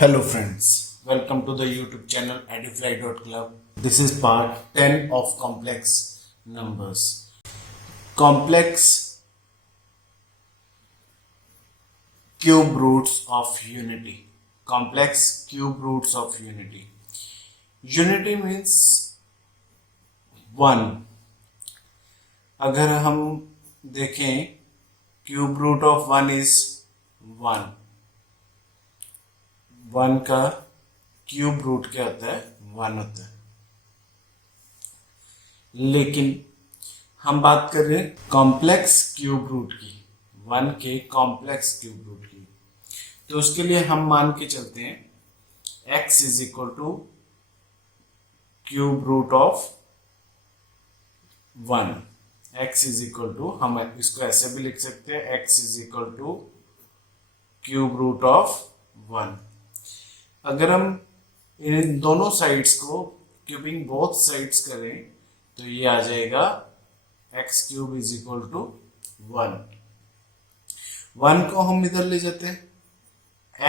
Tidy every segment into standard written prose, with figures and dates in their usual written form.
Hello friends, welcome to the YouTube channel edify.club. This is part 10 of complex numbers. Complex cube roots of unity. Complex cube roots of unity. Unity means one. अगर हम देखें cube root of one is one. One का cube root क्या होता है? One होता है. लेकिन हम बात कर रहे हैं कॉम्प्लेक्स क्यूब रूट की, वन के कॉम्प्लेक्स क्यूब रूट की. तो उसके लिए हम मान के चलते हैं x is equal to cube root of one. x is equal to, हम इसको ऐसे भी लिख सकते हैं, x is equal to cube root of one. अगर हम इन दोनों साइड्स को क्यूबिंग बोथ साइड्स करें तो ये आ जाएगा x cube is equal to one. One को हम इधर ले जाते हैं,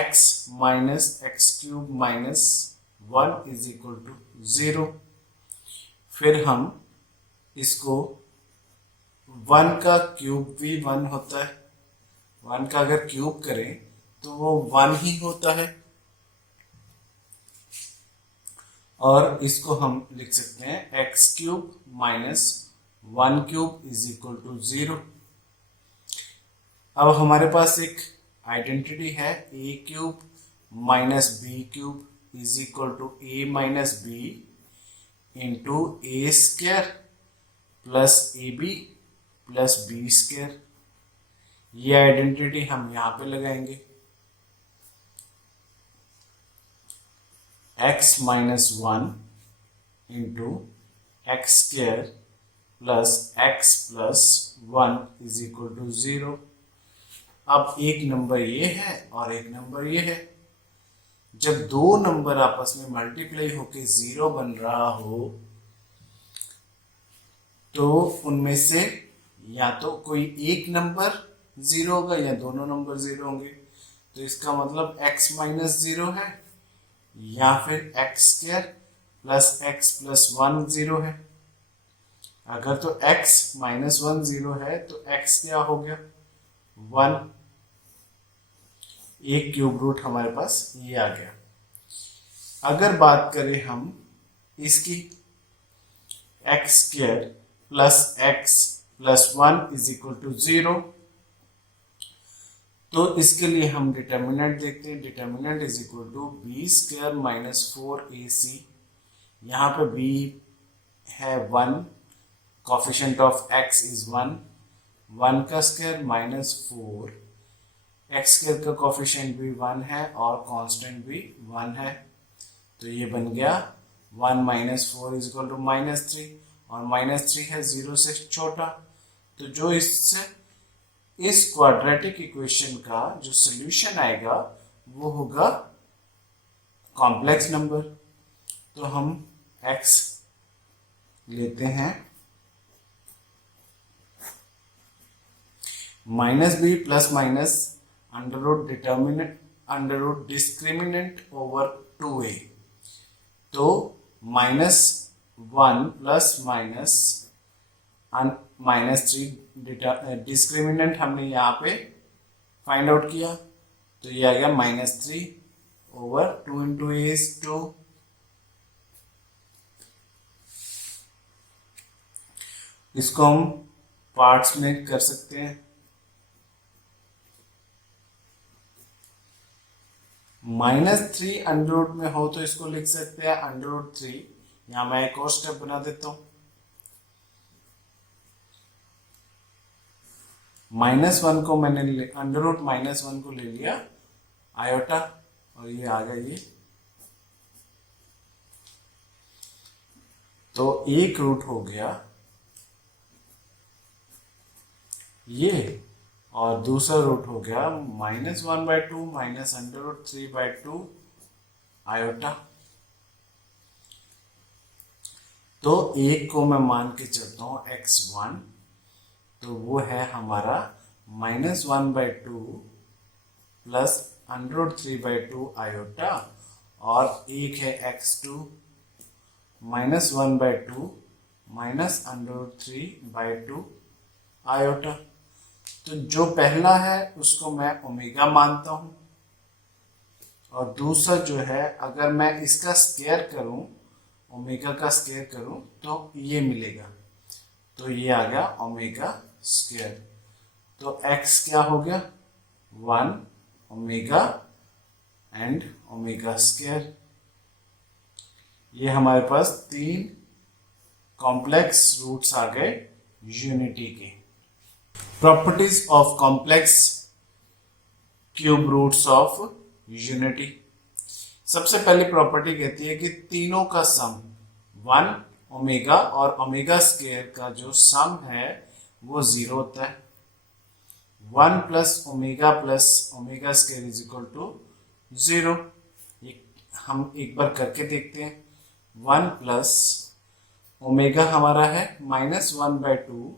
x minus x cube minus one is equal to zero. फिर हम इसको वन का क्यूब भी वन होता है, वन का अगर क्यूब करें तो वो वन ही होता है. और इसको हम लिख सकते हैं x cube minus one cube is equal to zero. अब हमारे पास एक आइडेंटिटी है a cube minus b cube is equal to a minus b into a square plus a b plus b square. ये आइडेंटिटी हम यहां पे लगाएंगे. x minus one into x square plus x plus one is equal to zero. अब एक number ये है और एक नंबर ये है. जब दो नंबर आपस में मल्टीप्लाई होके जीरो बन रहा हो तो उनमें से या तो कोई एक नंबर जीरो होगा या दोनों नंबर जीरो होंगे. तो इसका मतलब x माइनस जीरो है या फिर x square plus x plus one zero है. अगर तो x माइनस वन जीरो है तो x क्या हो गया? वन. एक क्यूब रूट हमारे पास ये आ गया. अगर बात करें हम इसकी x square plus x plus one is equal to zero, तो इसके लिए हम डिटर्मिनेंट देखते हैं. Determinant is equal to b square minus four a c. यहाँ पे बी है one, coefficient of x is one, one का square minus four, x square का कोफिशिएंट भी वन है और कांस्टेंट भी वन है. तो ये बन गया one minus four is equal to minus three, और माइनस थ्री है जीरो से छोटा. तो जो इससे इस क्वाड्रेटिक इक्वेशन का जो सॉल्यूशन आएगा वो होगा कॉम्प्लेक्स नंबर. तो हम x लेते हैं minus b plus minus under root determinant under root discriminant over two a. तो minus one plus minus minus three discriminant हमने यहाँ पे फाइंड आउट किया. तो ये आ गया minus three over two into a is two. इसको हम पार्ट्स में कर सकते हैं. माइनस थ्री अंडर रूट में हो तो इसको लिख सकते हैं अंडर रूट थ्री. यहां मैं एक और स्टेप बना देता हूं. माइनस वन को मैंने अंडर रूट माइनस वन को ले लिया आयोटा और ये आ गया ये. तो एक रूट हो गया ये और दूसरा रूट हो गया minus one by two minus under root three by two iota. तो एक को मैं मान के चलता हूं x1, तो वो है हमारा minus one by two plus √3/2 iota, और एक है x2 -1/2 -√3/2 आयोटा। तो जो पहला है उसको मैं ओमेगा मानता हूं, और दूसरा जो है अगर मैं इसका स्क्वायर करूं, ओमेगा का स्क्वायर करूं, तो ये मिलेगा। तो ये आ गया ओमेगा स्क्वायर। तो x क्या हो गया, 1 ओमेगा एंड ओमेगा स्क्वायर। ये हमारे पास 3 कॉम्प्लेक्स रूट्स आ गए यूनिटी के। Properties of complex cube roots of unity. सबसे पहली प्रॉपर्टी कहती है कि तीनों का सम 1 ओमेगा और ओमेगा स्क्वायर का जो सम है वो 0 होता है। 1 plus omega square is equal to 0। हम एक बार करके देखते हैं। 1 प्लस ओमेगा हमारा है -1/2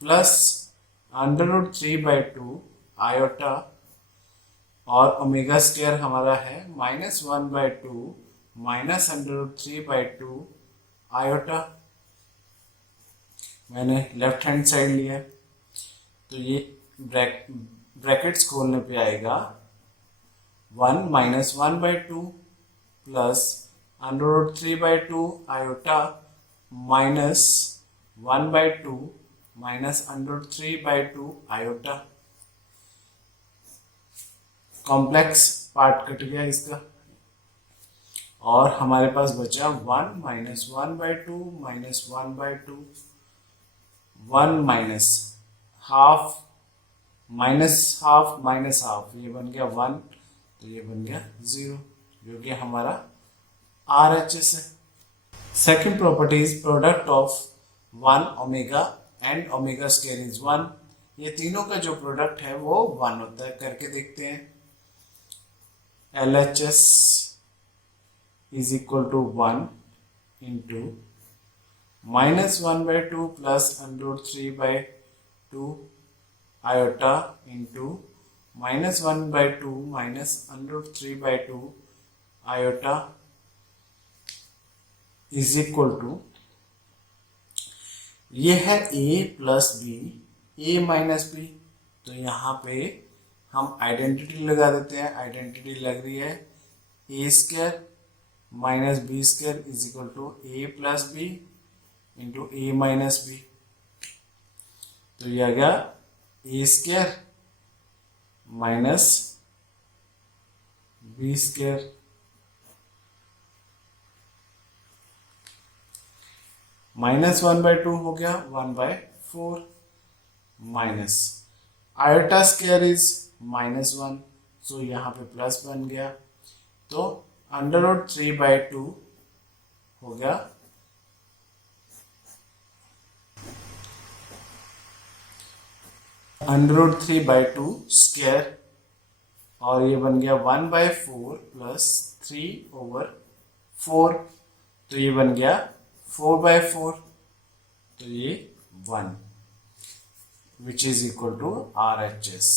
प्लस √3/2 आयोटा, और ओमेगा स्क्वायर हमारा है -1/2 -√3/2 आयोटा। मैंने लेफ्ट हैंड साइड लिया, तो ये ब्रैकेट्स खोलने पे आएगा 1 -1/2 plus √3/2 iota minus 1/2 -√3/2 iota. Complex part cut गया इसका, और हमारे पास बचा 1 -1/2 -1/2 1 माइनस हाफ माइनस हाफ, ये बन गया 1, तो ये बन गया 0, जो कि हमारा RHS है। Second property is product of 1 omega and omega square is 1। ये तीनों का जो प्रोडक्ट है वो 1 होता है। करके देखते हैं। LHS is equal to 1 into -1/2 plus √3/2 iota into -1/2 -√3/2 iota is equal to, ये है a plus b, a minus b. तो यहाँ पे हम आइडेंटिटी लगा देते हैं। आइडेंटिटी लग रही है a square minus b square is equal to a plus b into a minus b. तो ये आ गया a square minus b square -1/2 हो गया 1/4 minus iota square is -1, so यहाँ पे प्लस बन गया। तो √3/2 हो गया √3/2 स्क्वायर, और ये बन गया 1/4 प्लस 3/4, तो ये बन गया 4/4, तो ये 1, which is equal to RHS।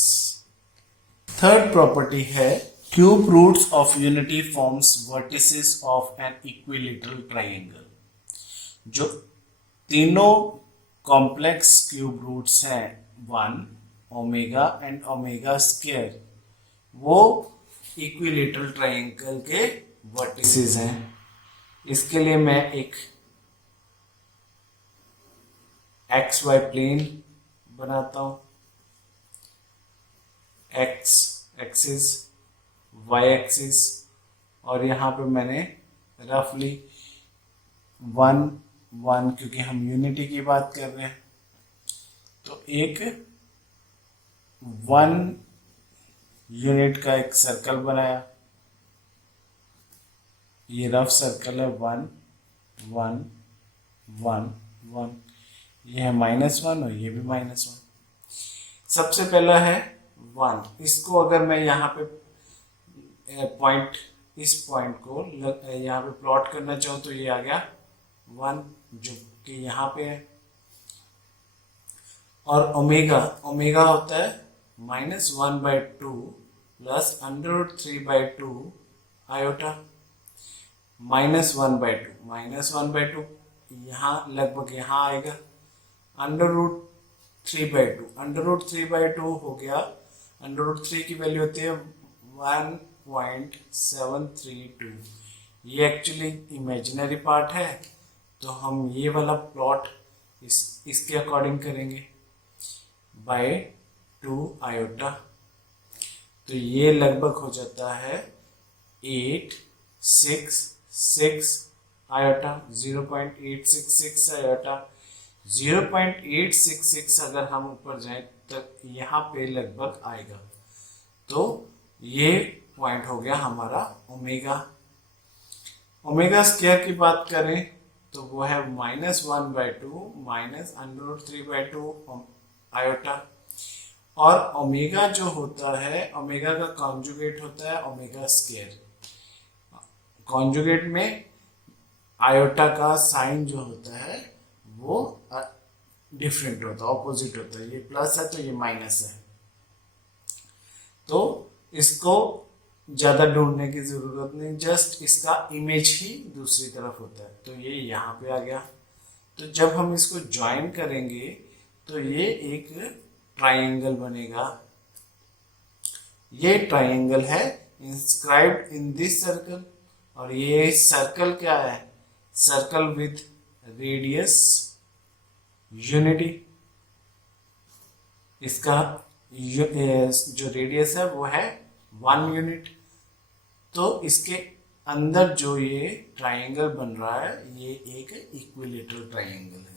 Third property है cube roots of unity forms vertices of an equilateral triangle. जो तीनों कॉम्प्लेक्स क्यूब रूट्स हैं 1 ओमेगा एंड ओमेगा स्क्वायर, वो इक्विलेटरल ट्राइंगल के वर्टिसेस हैं। इसके लिए मैं एक XY प्लेन बनाता हूं, X एक्सिस, Y एक्सिस, और यहां पे मैंने रफली 1 1, क्योंकि हम यूनिटी की बात कर रहे हैं, तो एक 1 यूनिट का एक सर्कल बनाया। ये रफ सर्कल है 1 1 1 1, ये है -1 और ये भी -1। सबसे पहला है 1, इसको अगर मैं यहाँ पे पॉइंट, इस पॉइंट को यहाँ पे प्लॉट करना चाहूँ, तो ये आ गया 1, जो कि यहाँ पे है। और ओमेगा होता है -1/2 प्लस √3/2 आयोटा -1/2 यहाँ लगभग यहाँ आएगा। √3/2 हो गया। √3 की वैल्यू होती है 1.732। ये एक्चुअली इमेजिनरी पार्ट है, तो हम ये वाला प्लॉट इसके अकॉर्डिंग करेंगे बाय 2 आयोटा। तो ये लगभग हो जाता है 866 आयोटा, 0.866 आयोटा। 0.866 अगर हम ऊपर जाएं तो यहाँ पे लगभग आएगा। तो ये पॉइंट हो गया हमारा ओमेगा। ओमेगा स्क्वायर की बात करें तो वो है -1/2 -√3/2 आयोटा। और ओमेगा जो होता है, ओमेगा का कॉन्जुगेट होता है ओमेगा स्क्वायर। कॉन्जुगेट में आयोटा का साइन जो होता है वो डिफरेंट होता है, ऑपोजिट होता है। ये प्लस है तो ये माइनस है, तो इसको ज्यादा ढूंढने की जरूरत नहीं, जस्ट इसका इमेज ही दूसरी तरफ होता है। तो ये यहाँ पे आ गया। तो जब हम इसको ज्वाइन करेंगे तो ये एक ट्राइंगल बनेगा। ये ट्राइंगल है इंस्क्राइब्ड इन दिस सर्कल। और ये सर्कल क्या है? Circle with radius unity. इसका जो रेडियस है वो है 1 यूनिट। तो इसके अंदर जो ये ट्राइंगल बन रहा है ये एक इक्विलेटरल ट्राइंगल है।